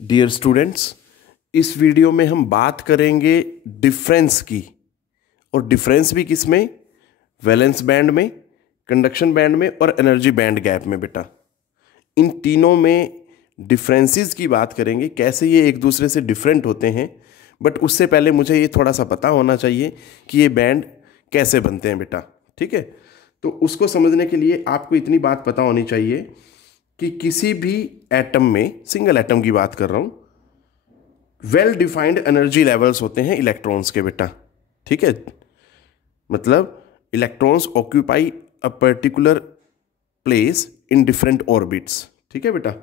Dear students, इस video में हम बात करेंगे डिफरेंस की। और डिफरेंस भी किस में? वैलेंस बैंड में, कंडक्शन बैंड में और एनर्जी बैंड गैप में। बेटा इन तीनों में डिफरेंसेस की बात करेंगे, कैसे ये एक दूसरे से डिफरेंट होते हैं। बट उससे पहले मुझे ये थोड़ा सा पता होना चाहिए कि ये बैंड कैसे बनते हैं बेटा। ठीक है, तो उसको समझने के लिए आपको इतनी बात पता होनी चाहिए कि किसी भी एटम में, सिंगल एटम की बात कर रहा हूं, वेल डिफाइंड एनर्जी लेवल्स होते हैं इलेक्ट्रॉन्स के बेटा। ठीक है, मतलब electrons occupy a particular place in different orbits. ठीक है बेटा,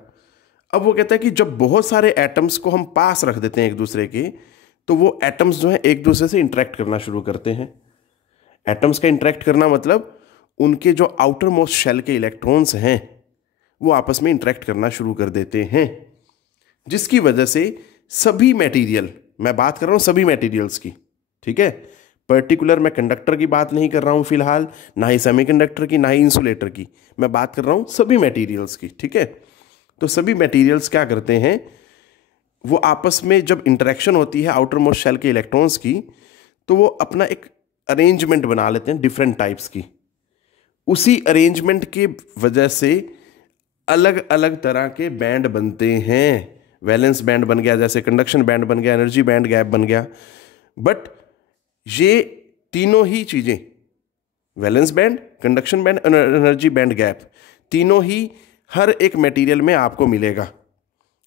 अब वो कहता है कि जब बहुत सारे एटम्स को हम पास रख देते हैं एक दूसरे के, तो वो एटम्स जो है एक दूसरे से इंटरेक्ट करना शुरू करते हैं। एटम्स का इंटरेक्ट करना मतलब उनके जो आउटर मोस्ट शेल के इलेक्ट्रॉन्स हैं वो आपस में इंटरेक्ट करना शुरू कर देते हैं, जिसकी वजह से सभी मटेरियल, मैं बात कर रहा हूं सभी मटेरियल्स की, ठीक है, पर्टिकुलर मैं कंडक्टर की बात नहीं कर रहा हूं फिलहाल, ना ही सेमीकंडक्टर की, ना ही इंसुलेटर की, मैं बात कर रहा हूं सभी मटेरियल्स की। ठीक है, तो सभी मटेरियल्स क्या करते हैं, वो आपस में जब इंटरेक्शन होती है आउटर मोस्ट शेल के इलेक्ट्रॉन्स की, तो वो अपना एक अरेंजमेंट बना लेते हैं डिफरेंट टाइप्स की। उसी अरेंजमेंट की वजह से अलग अलग तरह के बैंड बनते हैं। वैलेंस बैंड बन गया, जैसे कंडक्शन बैंड बन गया, एनर्जी बैंड गैप बन गया। बट ये तीनों ही चीजें, valence band, conduction band, energy band gap, तीनों ही हर एक मटेरियल में आपको मिलेगा।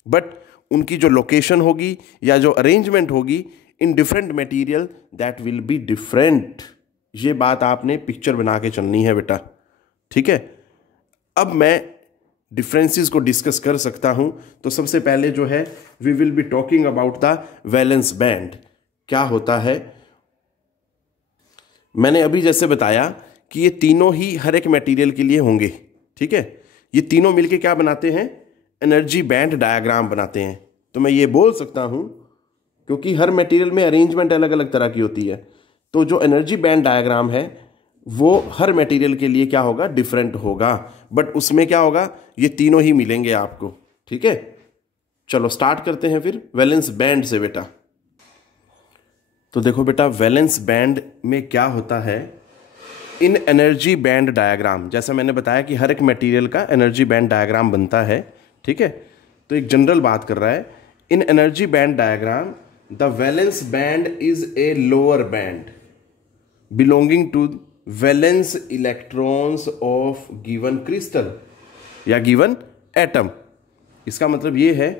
बट उनकी जो लोकेशन होगी या जो अरेंजमेंट होगी in different material, that will be different. ये बात आपने पिक्चर बना के चलनी है बेटा। ठीक है, अब मैं डिफरेंसेस को डिस्कस कर सकता हूं। तो सबसे पहले जो है, we will be talking about the valence band. क्या होता है, मैंने अभी जैसे बताया कि ये तीनों ही हर एक मटेरियल के लिए होंगे। ठीक है, ये तीनों मिलके क्या बनाते हैं, एनर्जी बैंड डायग्राम बनाते हैं। तो मैं ये बोल सकता हूं, क्योंकि हर मटेरियल में अरेंजमेंट अलग अलग तरह की होती है, तो जो एनर्जी बैंड डायग्राम है वो हर मटेरियल के लिए क्या होगा, डिफरेंट होगा। बट उसमें क्या होगा, ये तीनों ही मिलेंगे आपको। ठीक है, चलो स्टार्ट करते हैं फिर वैलेंस बैंड से बेटा। तो देखो बेटा, वैलेंस बैंड में क्या होता है, इन एनर्जी बैंड डायग्राम, जैसा मैंने बताया कि हर एक मटेरियल का एनर्जी बैंड डायग्राम बनता है। ठीक है, तो एक जनरल बात कर रहा है, in energy band diagram the valence band is a lower band belonging to valence electrons of given crystal या गिवन एटम। इसका मतलब ये है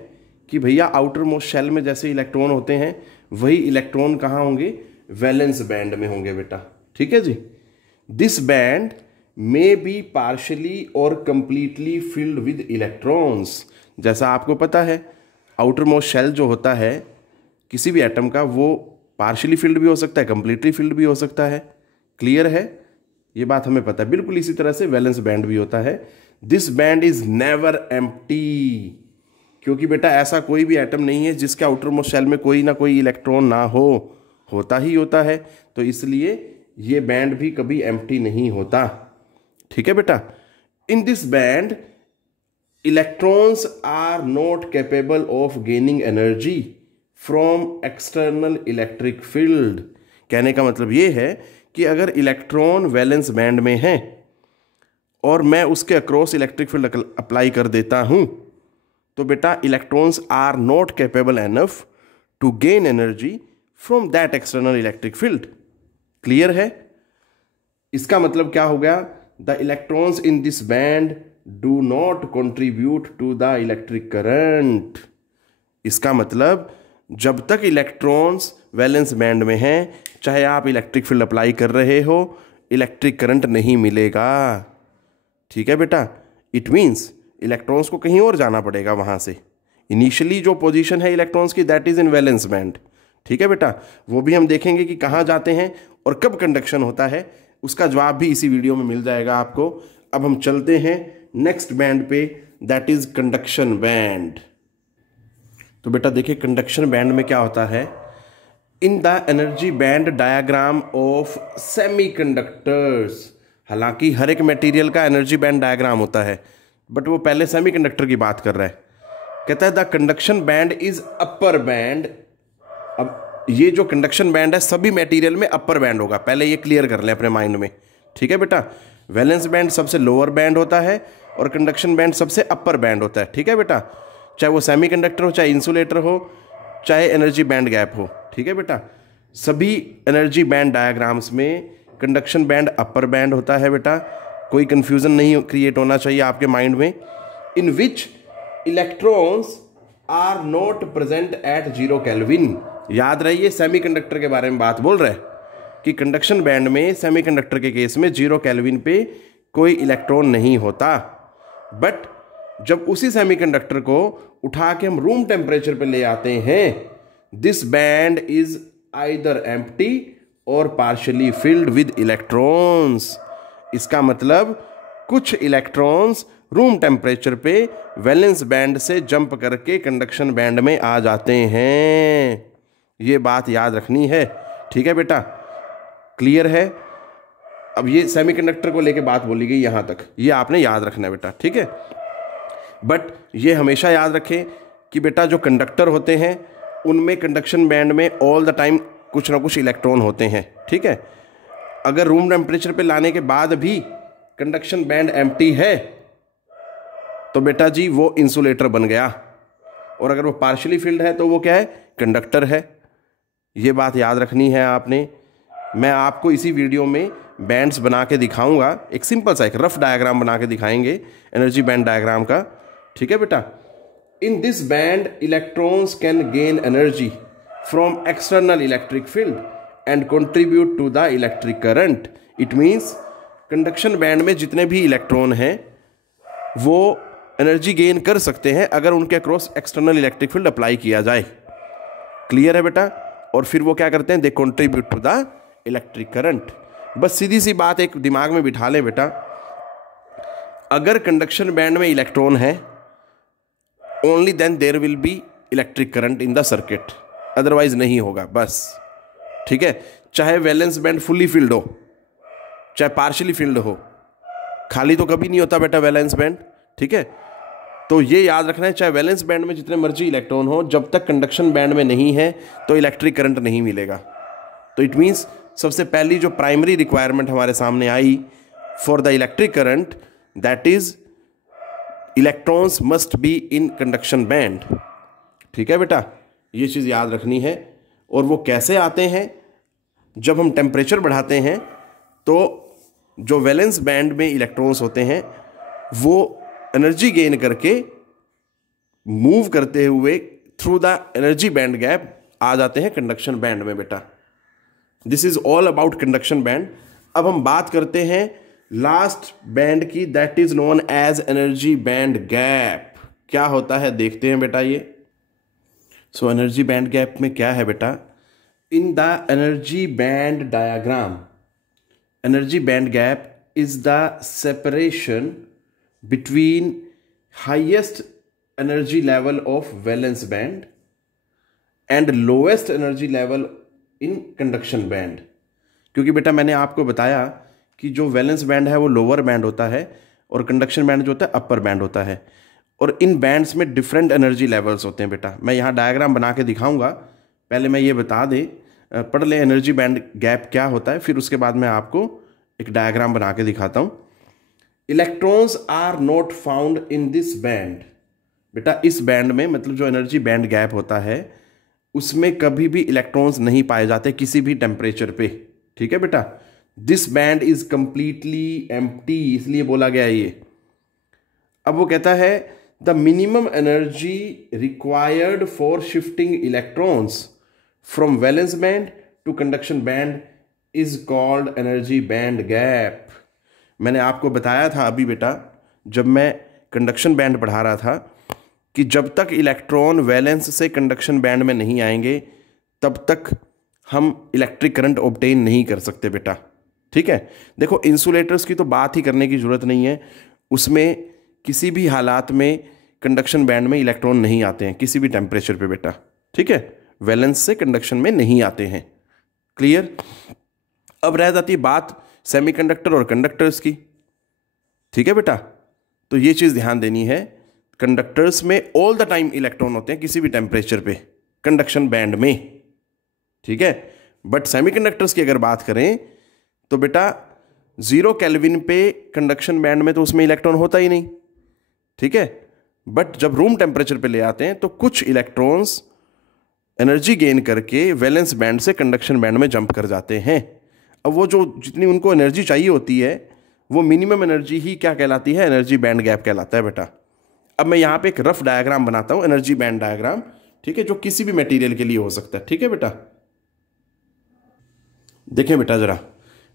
कि भैया आउटर मोस्ट शेल में जैसे इलेक्ट्रॉन होते हैं, वही इलेक्ट्रॉन कहाँ होंगे, वैलेंस बैंड में होंगे बेटा। ठीक है जी, this band may be partially और कंप्लीटली फिल्ड विद इलेक्ट्रॉन्स। जैसा आपको पता है, आउटर मोस्ट शेल जो होता है किसी भी एटम का, वो पार्शली फिल्ड भी हो सकता है, कंप्लीटली फिल्ड भी हो सकता है। क्लियर है, ये बात हमें पता है। बिल्कुल इसी तरह से वैलेंस बैंड भी होता है। This band is never empty, क्योंकि बेटा ऐसा कोई भी एटम नहीं है जिसके आउटर मोस्ट शेल में कोई ना कोई इलेक्ट्रॉन ना हो, होता ही होता है। तो इसलिए ये बैंड भी कभी एम्प्टी नहीं होता। ठीक है बेटा, in this band electrons are not capable of gaining energy from external electric field. कहने का मतलब ये है कि अगर इलेक्ट्रॉन वैलेंस बैंड में है और मैं उसके अक्रॉस इलेक्ट्रिक फील्ड अप्लाई कर देता हूं, तो बेटा electrons are not capable enough to gain energy from that external electric field. Clear है, इसका मतलब क्या हो गया, the electrons in this band do not contribute to the electric current. इसका मतलब जब तक इलेक्ट्रॉन्स वैलेंस बैंड में हैं, चाहे आप इलेक्ट्रिक फील्ड अप्लाई कर रहे हो, इलेक्ट्रिक करंट नहीं मिलेगा। ठीक है बेटा, इट मीन्स इलेक्ट्रॉन्स को कहीं और जाना पड़ेगा वहां से। इनिशियली जो पोजीशन है इलेक्ट्रॉन्स की, that is in valence band. ठीक है बेटा, वो भी हम देखेंगे कि कहाँ जाते हैं और कब कंडक्शन होता है, उसका जवाब भी इसी वीडियो में मिल जाएगा आपको। अब हम चलते हैं नेक्स्ट बैंड पे, दैट इज कंडक्शन बैंड। तो बेटा देखिए, कंडक्शन बैंड में क्या होता है, in the energy band diagram of semiconductors. हालांकि हर एक मटेरियल का एनर्जी बैंड डायग्राम होता है, बट वो पहले सेमीकंडक्टर की बात कर रहा है। कहता है the conduction band is upper band. अब ये जो कंडक्शन बैंड है सभी मटेरियल में अपर बैंड होगा, पहले ये क्लियर कर लें अपने माइंड में, ठीक है बेटा। वैलेंस बैंड सबसे लोअर बैंड होता है और कंडक्शन बैंड सबसे अपर बैंड होता है, ठीक है बेटा। चाहे वो सेमीकंडक्टर हो, चाहे इंसुलेटर हो, चाहे एनर्जी बैंड गैप हो, ठीक है बेटा। सभी एनर्जी बैंड डायग्राम्स में कंडक्शन बैंड अपर बैंड होता है बेटा, कोई कंफ्यूजन नहीं क्रिएट होना चाहिए आपके माइंड में। In which electrons are not present at 0 kelvin. याद रहिए सेमीकंडक्टर के बारे में बात बोल रहे हैं कि कंडक्शन बैंड में सेमीकंडक्टर के केस में 0 केल्विन पे कोई इलेक्ट्रॉन नहीं होता। बट जब उसी सेमीकंडक्टर को उठा के हम रूम टेम्परेचर पे ले आते हैं, this band is either empty और पार्शियली फिल्ड विद इलेक्ट्रॉन्स। इसका मतलब कुछ इलेक्ट्रॉन्स रूम टेम्परेचर पे वैलेंस बैंड से जंप करके कंडक्शन बैंड में आ जाते हैं। ये बात याद रखनी है, ठीक है बेटा, क्लियर है। अब ये सेमीकंडक्टर को लेके बात बोली गई यहाँ तक, ये आपने याद रखना है बेटा, ठीक है। बट ये हमेशा याद रखें कि बेटा जो कंडक्टर होते हैं उनमें कंडक्शन बैंड में ऑल द टाइम कुछ ना कुछ इलेक्ट्रॉन होते हैं, ठीक है। अगर रूम टेम्परेचर पे लाने के बाद भी कंडक्शन बैंड एम्प्टी है तो बेटा जी वो इंसुलेटर बन गया, और अगर वो पार्शियली फिल्ड है तो वो क्या है, कंडक्टर है। ये बात याद रखनी है आपने। मैं आपको इसी वीडियो में बैंड्स बना के दिखाऊंगा, एक सिंपल सा एक रफ डायग्राम बना के दिखाएंगे एनर्जी बैंड डायग्राम का, ठीक है बेटा। In this band electrons can gain energy from external electric field and contribute to the electric current. It means conduction band में जितने भी इलेक्ट्रॉन हैं वो एनर्जी गेन कर सकते हैं अगर उनके across external electric field apply किया जाए। क्लियर है बेटा। और फिर वो क्या करते हैं, they contribute to the electric current. बस सीधी सी बात एक दिमाग में बिठा लें बेटा, अगर कंडक्शन बैंड में इलेक्ट्रॉन है only then there will be electric current in the circuit, otherwise नहीं होगा, बस, ठीक है। चाहे वैलेंस बैंड फुल्ली फिल्ड हो चाहे पार्शियली फिल्ड हो, खाली तो कभी नहीं होता बेटा वैलेंस बैंड, ठीक है। तो ये याद रखना है, चाहे वैलेंस बैंड में जितने मर्जी इलेक्ट्रॉन हो, जब तक कंडक्शन बैंड में नहीं है तो इलेक्ट्रिक करंट नहीं मिलेगा। तो इट मीन्स सबसे पहली जो प्राइमरी रिक्वायरमेंट हमारे सामने आई for the electric current, that is electrons must be in conduction band, ठीक है बेटा। ये चीज़ याद रखनी है। और वो कैसे आते हैं, जब हम टेम्परेचर बढ़ाते हैं तो जो वैलेंस बैंड में इलेक्ट्रॉन्स होते हैं वो एनर्जी गेन करके मूव करते हुए through the energy band gap आ जाते हैं कंडक्शन बैंड में बेटा। This is all about conduction band. अब हम बात करते हैं लास्ट बैंड की, that is known as energy band gap. क्या होता है देखते हैं बेटा ये। सो एनर्जी बैंड गैप में क्या है बेटा, in the energy band diagram, energy band gap is the separation between highest energy level of valence band and lowest energy level in conduction band। क्योंकि बेटा मैंने आपको बताया कि जो वैलेंस बैंड है वो लोअर बैंड होता है और कंडक्शन बैंड जो होता है अपर बैंड होता है, और इन बैंड्स में डिफरेंट एनर्जी लेवल्स होते हैं बेटा। मैं यहाँ डायग्राम बना के दिखाऊंगा, पहले मैं ये बता दें, पढ़ लें एनर्जी बैंड गैप क्या होता है, फिर उसके बाद मैं आपको एक डायग्राम बना के दिखाता हूं। Electrons are not found in this band. बेटा इस बैंड में, मतलब जो एनर्जी बैंड गैप होता है उसमें कभी भी इलेक्ट्रॉन्स नहीं पाए जाते किसी भी टेम्परेचर पे, ठीक है बेटा। This band is completely empty, इसलिए बोला गया ये। अब वो कहता है the minimum energy required for shifting electrons from valence band to conduction band is called energy band gap. मैंने आपको बताया था अभी बेटा जब मैं कंडक्शन बैंड पढ़ा रहा था कि जब तक इलेक्ट्रॉन वैलेंस से कंडक्शन बैंड में नहीं आएंगे तब तक हम इलेक्ट्रिक करंट ऑब्टेन नहीं कर सकते बेटा, ठीक है। देखो इंसुलेटर्स की तो बात ही करने की ज़रूरत नहीं है, उसमें किसी भी हालात में कंडक्शन बैंड में इलेक्ट्रॉन नहीं आते हैं किसी भी टेम्परेचर पे बेटा, ठीक है। वैलेंस से कंडक्शन में नहीं आते हैं, क्लियर। अब रह जाती है बात सेमीकंडक्टर और कंडक्टर्स की, ठीक है बेटा। तो ये चीज़ ध्यान देनी है, कंडक्टर्स में ऑल द टाइम इलेक्ट्रॉन होते हैं किसी भी टेम्परेचर पे कंडक्शन बैंड में, ठीक है। बट सेमीकंडक्टर्स की अगर बात करें तो बेटा 0 केल्विन पे कंडक्शन बैंड में तो उसमें इलेक्ट्रॉन होता ही नहीं, ठीक है। बट जब रूम टेम्परेचर पे ले आते हैं तो कुछ इलेक्ट्रॉन्स एनर्जी गेन करके वैलेंस बैंड से कंडक्शन बैंड में जंप कर जाते हैं। अब वो जो जितनी उनको एनर्जी चाहिए होती है वो मिनिमम एनर्जी ही क्या कहलाती है, एनर्जी बैंड गैप कहलाता है बेटा। अब मैं यहाँ पे एक रफ डायग्राम बनाता हूँ, एनर्जी बैंड डायग्राम, ठीक है, जो किसी भी मटेरियल के लिए हो सकता है, ठीक है बेटा। देखें बेटा जरा,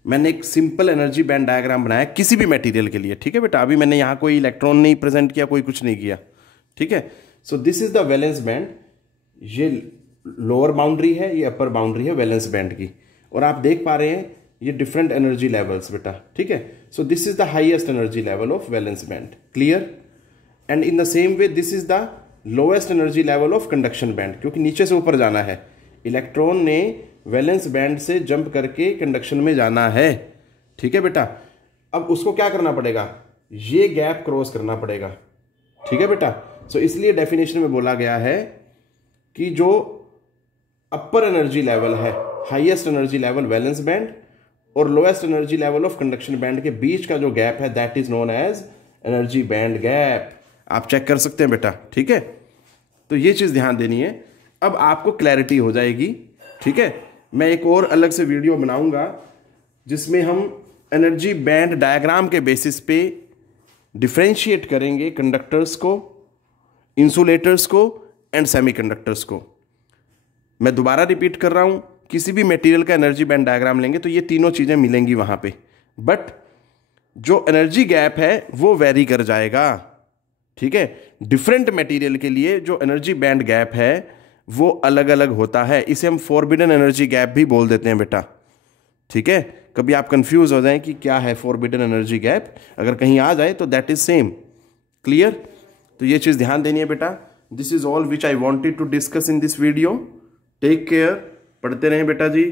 मैंने एक सिंपल एनर्जी बैंड डायग्राम बनाया किसी भी मटेरियल के लिए, ठीक है बेटा। अभी मैंने यहाँ कोई इलेक्ट्रॉन नहीं प्रेजेंट किया, कोई कुछ नहीं किया, ठीक है। So this is the valence band, ये लोअर बाउंड्री है, ये अपर बाउंड्री है वैलेंस बैंड की, और आप देख पा रहे हैं ये डिफरेंट एनर्जी लेवल्स बेटा, ठीक है। So this is the highest energy level of valence band, clear. And in the same way this is the lowest energy level of conduction band, क्योंकि नीचे से ऊपर जाना है, इलेक्ट्रॉन ने वैलेंस बैंड से जंप करके कंडक्शन में जाना है, ठीक है बेटा। अब उसको क्या करना पड़ेगा, ये गैप क्रॉस करना पड़ेगा, ठीक है बेटा। सो इसलिए डेफिनेशन में बोला गया है कि जो अपर एनर्जी लेवल है, highest energy level valence band और lowest energy level of conduction band के बीच का जो गैप है that is known as energy band gap. आप चेक कर सकते हैं बेटा, ठीक है। तो ये चीज ध्यान देनी है, अब आपको क्लैरिटी हो जाएगी, ठीक है। मैं एक और अलग से वीडियो बनाऊंगा जिसमें हम एनर्जी बैंड डायग्राम के बेसिस पे डिफरेंशिएट करेंगे कंडक्टर्स को, इंसुलेटर्स को एंड सेमीकंडक्टर्स को। मैं दोबारा रिपीट कर रहा हूं, किसी भी मटेरियल का एनर्जी बैंड डायग्राम लेंगे तो ये तीनों चीजें मिलेंगी वहां पे, बट जो एनर्जी गैप है वो वेरी कर जाएगा, ठीक है। डिफरेंट मटेरियल के लिए जो एनर्जी बैंड गैप है वो अलग अलग होता है, इसे हम फॉरबिडन एनर्जी गैप भी बोल देते हैं बेटा, ठीक है। कभी आप कंफ्यूज हो जाएं कि क्या है फॉरबिडन एनर्जी गैप, अगर कहीं आ जाए तो दैट इज सेम, क्लियर। तो ये चीज ध्यान देनी है बेटा। This is all which I wanted to discuss in this video. Take care, पढ़ते रहें बेटा जी।